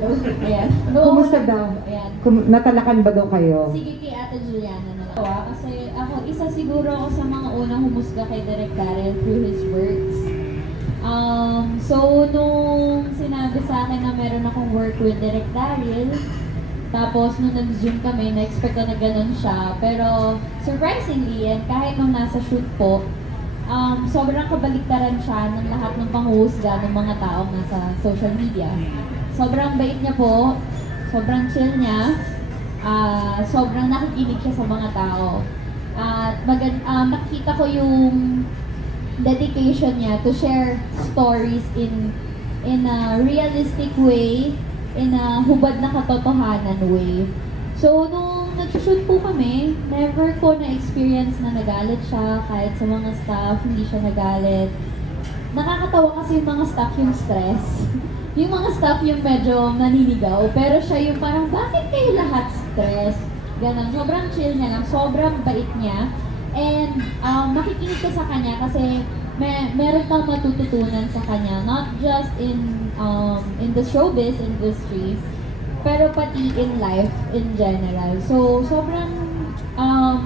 Ayan. Kumusta daw? Ayan. Natalakan ba daw kayo? Sige kay Ate Juliana na lang. Kasi ako, isa siguro ako sa mga unang humusga kay Direk Daryl through his works. So, nung sinabi sa akin na meron akong work with Direk Daryl, tapos nung nag-zoom kami, na-expect ko na ganun siya. Pero surprisingly, and kahit nung nasa shoot po, sobrang kabaliktaran siya ng lahat ng panghuhusga ng mga taong nasa social media. Sobrang bait niya po, sobrang chill niya, sobrang nakikinig siya sa mga tao. At nakikita ko yung dedication niya to share stories in a realistic way, in a hubad na katotohanan way. So, nung nag-shoot po kami, never ko na-experience na nagalit siya kahit sa mga staff, hindi siya nagalit. Nakakatawa kasi yung mga staff yung stress. Yung mga staff yung medyo naninigaw, pero siya yung parang, bakit kayo lahat stress? Ganun, sobrang chill niya lang, sobrang bait niya. And makikinig ka sa kanya kasi meron kang matututunan sa kanya, not just in the showbiz industry, pero pati in life in general. So, sobrang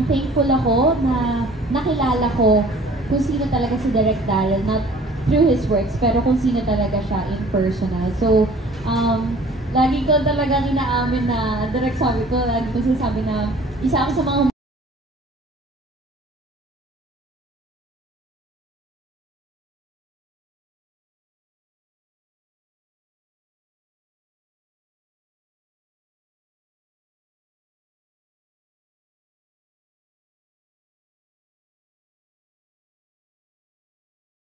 thankful ako na nakilala ko kung sino talaga si Direk Daryl, not through his works, pero kung sino talaga siya in personal. So, lagi ko talagang inaamin na, direct sabi ko, lagi ko sinasabi na isa ako sa mga